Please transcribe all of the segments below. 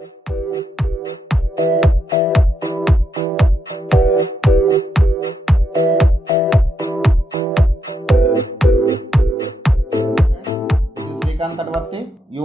You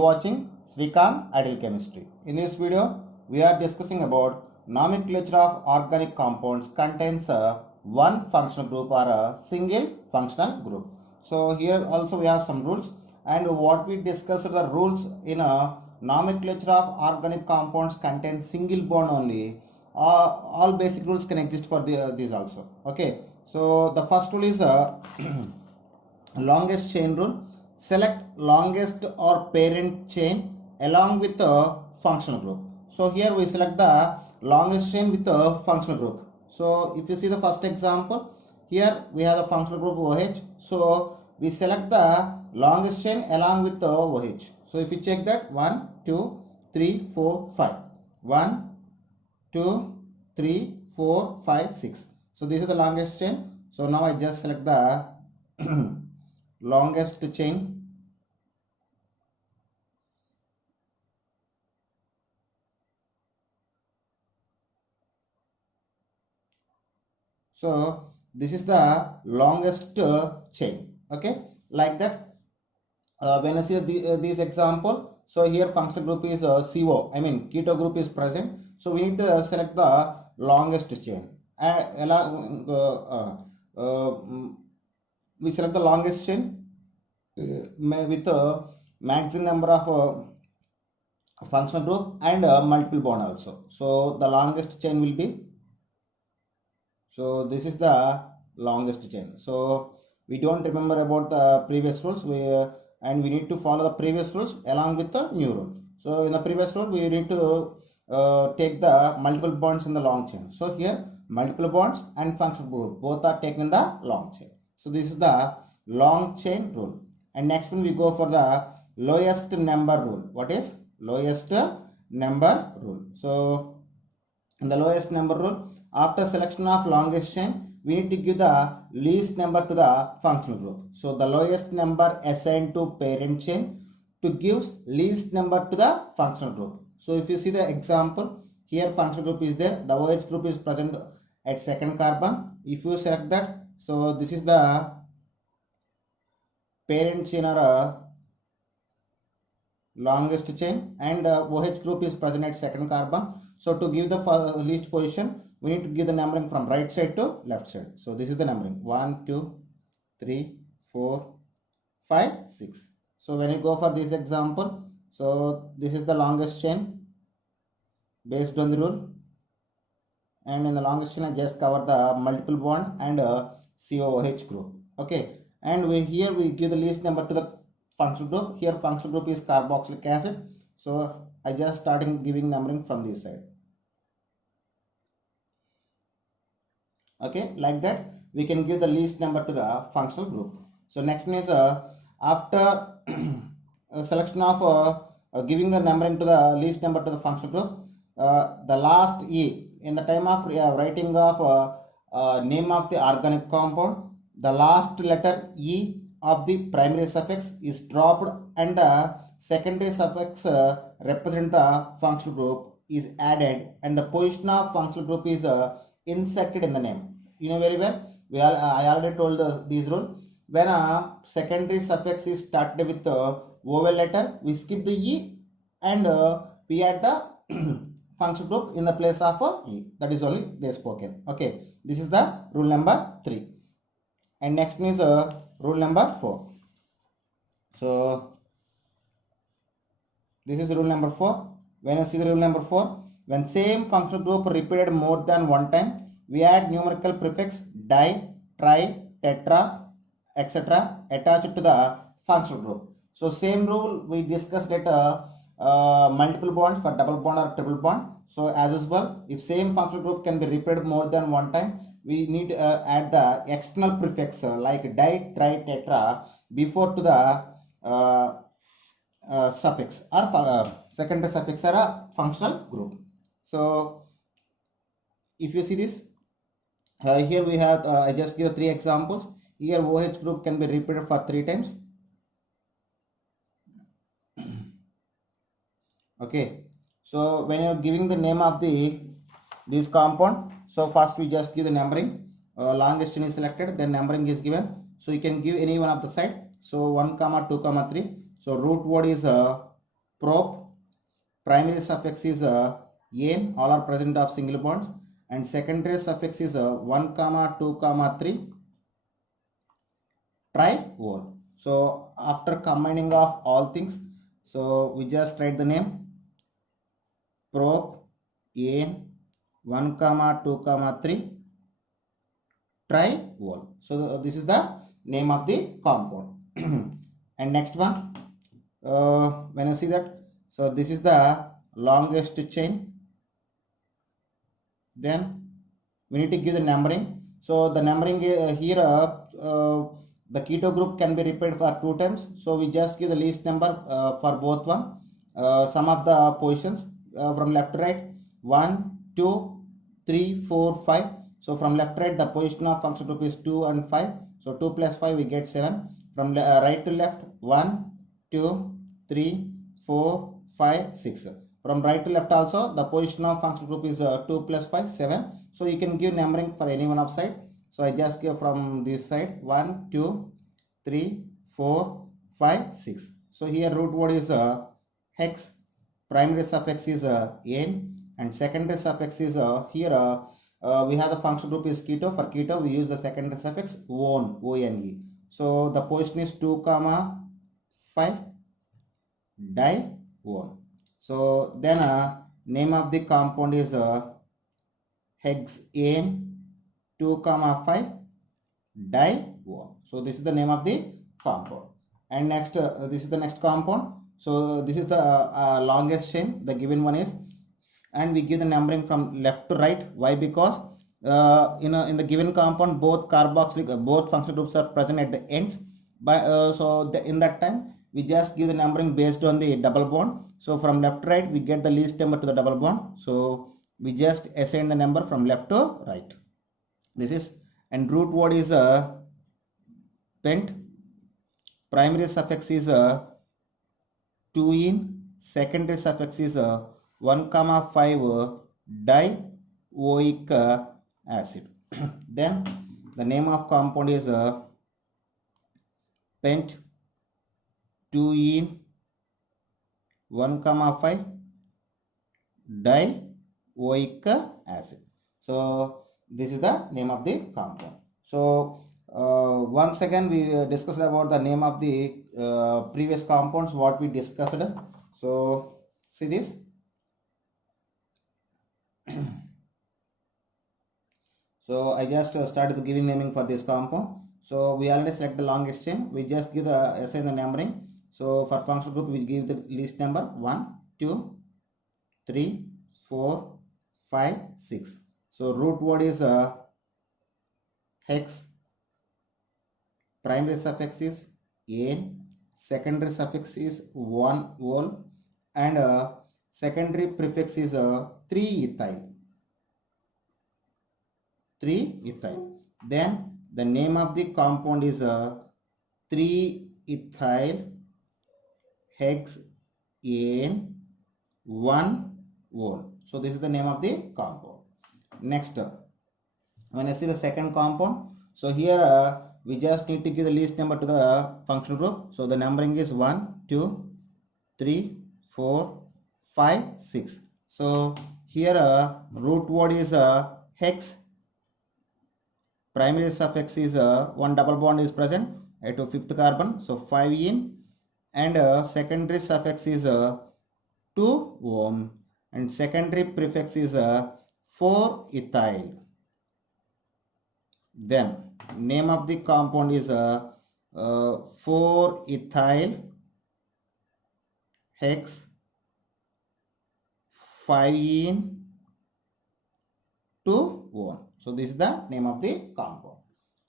watching Srikanth Ideal Chemistry. In this video, we are discussing about nomenclature of organic compounds contains one functional group or a single functional group. So here also we have some rules, and what we discussed the rules in a nomenclature of organic compounds contain single bond only. All basic rules can exist for these also. Okay, so the first rule is longest chain rule. Select longest or parent chain along with a functional group. So here we select the longest chain with a functional group. So if you see the first example, here we have the functional group OH. So we select the longest chain along with the OH. So if you check that 1, 2, 3, 4, 5. 1, 2, 3, 4, 5, 6. So this is the longest chain. So now I just select the longest chain. So this is the longest chain. Okay, like that. When I see this example, so here functional group is CO. I mean keto group is present. So we need to select the longest chain. We select the longest chain with a maximum number of functional group and multiple bond also. So the longest chain will be, so this is the longest chain. So we don't remember about the previous rules, and we need to follow the previous rules along with the new rule. So in the previous rule we need to take the multiple bonds in the long chain. So here multiple bonds and functional group both are taken in the long chain. So this is the long chain rule. And next one we go for the lowest number rule. What is lowest number rule? So in the lowest number rule, after selection of longest chain, we need to give the least number to the functional group. So the lowest number assigned to parent chain to give least number to the functional group. So if you see the example, here functional group is there, the OH group is present at second carbon. If you select that, so this is the parent chain or longest chain, and OH group is present at second carbon. So to give the least position, we need to give the numbering from right side to left side. So this is the numbering 1, 2, 3, 4, 5, 6. So when you go for this example, so this is the longest chain based on the rule, and in the longest chain I just cover the multiple bond and COOH group. Okay, and here we give the least number to the functional group. Here functional group is carboxylic acid. So I just starting giving numbering from this side. Okay, like that we can give the least number to the functional group. So next one is after selection of giving the numbering to the least number to the functional group, the last E in the time of writing of name of the organic compound, the last letter E of the primary suffix is dropped and the secondary suffix represent the functional group is added, and the position of functional group is inserted in the name. You know very well, I already told these rule. When a secondary suffix is started with the vowel letter, we skip the E and we add the functional group in the place of E. That is only they spoken. Okay, this is the rule number 3. And next is rule number 4. So this is rule number 4. When you see the rule number 4, when same functional group repeated more than one time, we add numerical prefix di, tri, tetra, etc. attached to the functional group. So same rule we discussed at multiple bonds for double bond or triple bond. So as usual, if same functional group can be repeated more than one time, we need to add the external prefix like di, tri, tetra before to the suffix or secondary suffix or a functional group. So if you see this, here we have I just give 3 examples. Here OH group can be repeated for 3 times. Okay, So when you are giving the name of this compound, so first we just give the numbering. Longest chain is selected, then numbering is given. So you can give any one of the side. So 1 comma 2 comma 3. So root word is prop, primary suffix is "-ane", all are present of single bonds, and secondary suffix is 1 comma 2 comma 3 tri-wall. So after combining of all things, so we just write the name prop "-ane", 1 comma 2 comma 3 tri-wall. So this is the name of the compound. And next one, when you see that, so this is the longest chain. Then we need to give the numbering. So the numbering here, the keto group can be repeated for 2 times. So we just give the least number for both one. Some of the positions from left to right, 1 2 3 4 5. So from left to right, the position of functional group is 2 and 5. So 2 plus 5 we get 7. From right to left, 1 2 3 4 5 6. From right to left also, the position of functional group is 2 plus 5 7. So you can give numbering for any one of side. So I just give from this side 1 2 3 4 5 6. So here root word is hex, primary suffix is "-ane", and secondary suffix is here we have the functional group is keto. For keto we use the secondary suffix "-one", O-N-E. So the position is 2 comma 5 di-one. So then name of the compound is hex-ane 2 comma 5 di-one. So this is the name of the compound. And next this is the next compound. So this is the longest chain, the given one is, and we give the numbering from left to right. Why? Because in the given compound both carboxylic both functional groups are present at the ends. But in that time we just give the numbering based on the double bond. So from left to right we get the least number to the double bond. So we just assign the number from left to right. This is, and root word is pent, primary suffix is 2-ene, secondary suffix is 1 comma 5 dioic acid. Then the name of compound is pent 2-ene 1 comma 5 dioic acid. So this is the name of the compound. So once again we discussed about the name of the previous compounds what we discussed. So see this. So I just started giving naming for this compound. So we already select the longest chain. We just give the assign the numbering. So for functional group we give the least number 1 2 3 4 5 6. So root word is hex, primary suffix is "-ane", secondary suffix is 1-wol, and secondary prefix is 3-ethyl. Then the name of the compound is 3-ethyl hex-ane 1-wol. So this is the name of the compound. Next, when I see the second compound, so here we just need to give the least number to the functional group. So the numbering is 1 2 3 4 5 6. So here root word is hex, primary suffix is 1 double bond is present at 5th carbon, so 5-ene, and secondary suffix is 2-ome, and secondary prefix is 4-ethyl. Then name of the compound is 4-ethyl hex 5-ene 2-1. So this is the name of the compound.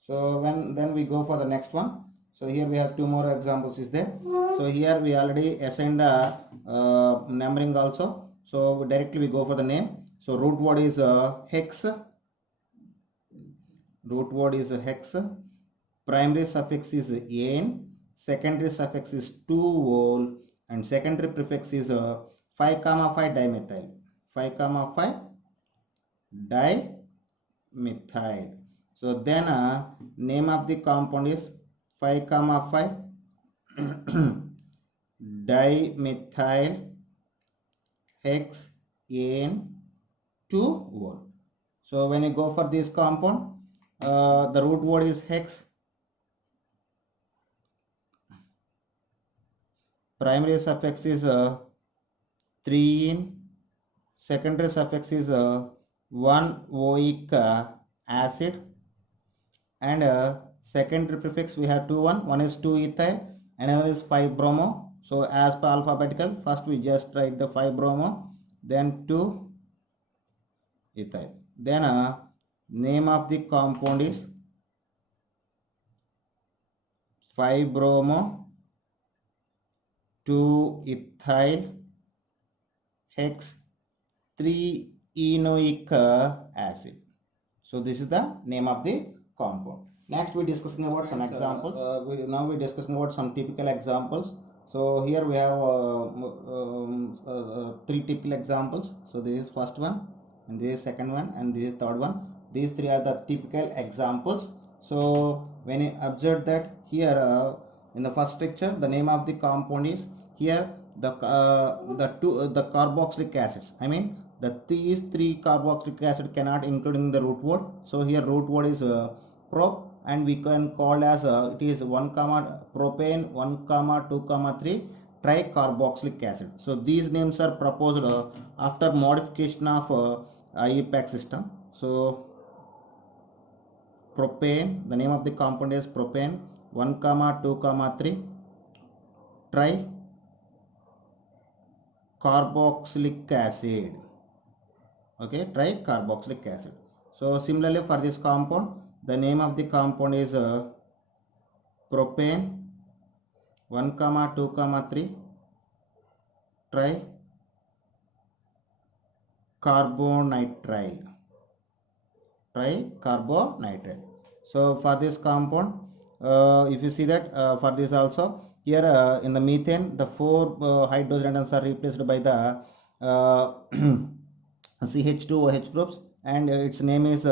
So then we go for the next one. So here we have 2 more examples is there. So here we already assigned the numbering also. So directly we go for the name. So root word is hex. Root word is hex. Primary suffix is "-ane", secondary suffix is 2-wol, and secondary prefix is 5,5 dimethyl, 5,5 dimethyl. So then name of the compound is 5,5 dimethyl hexane2-ol. So when you go for this compound, the root word is hex, primary suffix is 3-ene, secondary suffix is 1-oic acid, and secondary prefix we have 2-1, one is 2-ethyl, another is 5-bromo. So as per alphabetical, first we just write the 5-bromo, then 2-ethyl. Then name of the compound is 5-bromo 2-ethyl hex 3-enoic acid. So this is the name of the compound. Next we discussing about some examples. Now we discussing about some typical examples. So here we have 3 typical examples. So this is first one, and this is second one, and this is third one. These 3 are the typical examples. So when you observe that here in the first picture, the name of the compound is here the carboxylic acids. I mean these 3 carboxylic acid cannot including the root word. So here root word is prop, and we can call as it is 1 propane 1 2 3 tricarboxylic acid. So these names are proposed after modification of IUPAC system. So propane, the name of the compound is propane 1 2 3 tricarboxylic acid. Okay, tricarboxylic acid. So similarly for this compound, the name of the compound is propane 1 2 3 tricarbonitrile. So for this compound, if you see that for this also, here in the methane, the 4 hydrogen atoms are replaced by the CH2OH groups, and its name is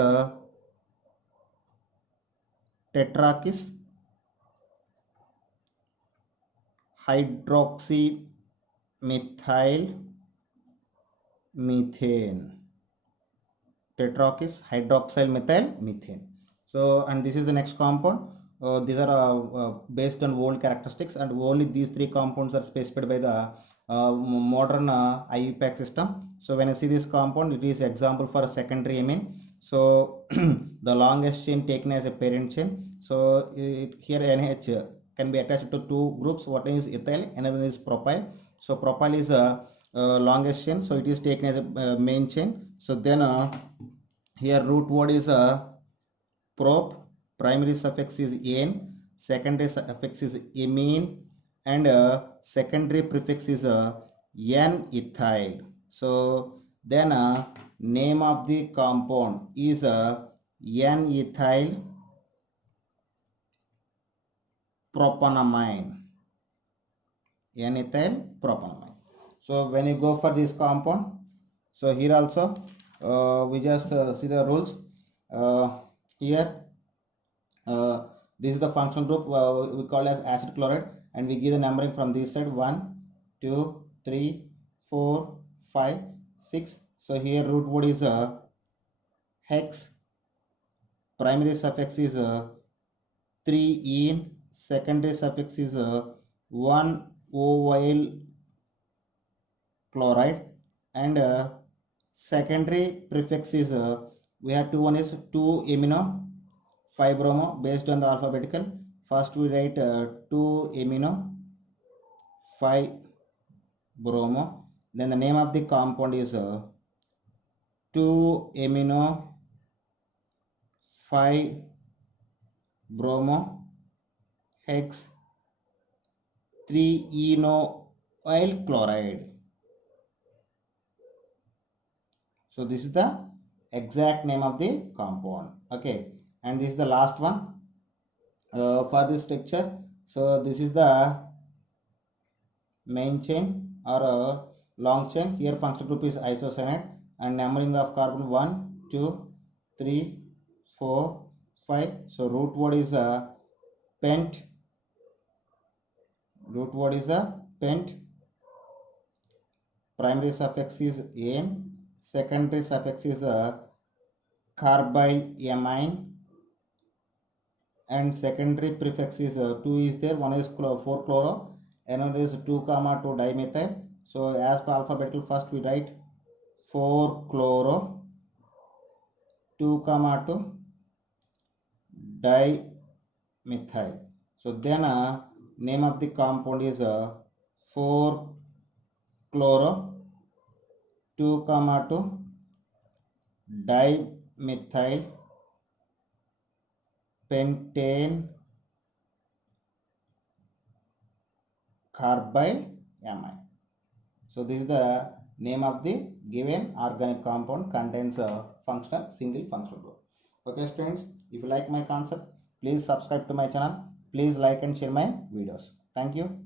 tetrakis hydroxymethyl methane, tetrakis hydroxyl methyl methane. So and this is the next compound. These are based on old characteristics, and only these 3 compounds are specified by the modern IUPAC system. So when you see this compound, it is example for a secondary amine. So the longest chain taken as a parent chain. So here NH can be attached to 2 groups. One is ethyl, another is propyl. So propyl is a longest chain, so it is taken as a main chain. So then here root word is prop, primary suffix is ane, secondary suffix is amine, and secondary prefix is n-ethyl. So then name of the compound is n-ethyl propanamine, n-ethyl propanamine. So when you go for this compound, so here also we just see the rules. Here this is the functional group we call as acid chloride, and we give the numbering from this side 1 2 3 4 5 6. So here root word is hex, primary suffix is 3-ene, secondary suffix is 1-oil chloride, and secondary prefix is we have 2, one is 2-amino 5-bromo based on the alphabetical. First we write 2-amino 5-bromo, then the name of the compound is 2-amino 5-bromo hex 3-enoyl chloride. So this is the exact name of the compound. Okay, and this is the last one for this structure. So this is the main chain or long chain. Here functional group is isocyanate and numbering of carbon 1, 2, 3, 4, 5. So root word is a pent. Root word is a pent. Primary suffix is ane. Secondary suffix is a carbyl amine. And secondary prefix is 2 is there. One is 4 chloro. Another is 2, 2 dimethyl. So as per alphabetical, first we write 4 chloro 2, 2 dimethyl. So then name of the compound is 4 chloro 2, 2 dimethyl pentane carbyl amine. So this is the name of the given organic compound contains a single functional group. Okay students, if you like my concept, please subscribe to my channel. Please like and share my videos. Thank you.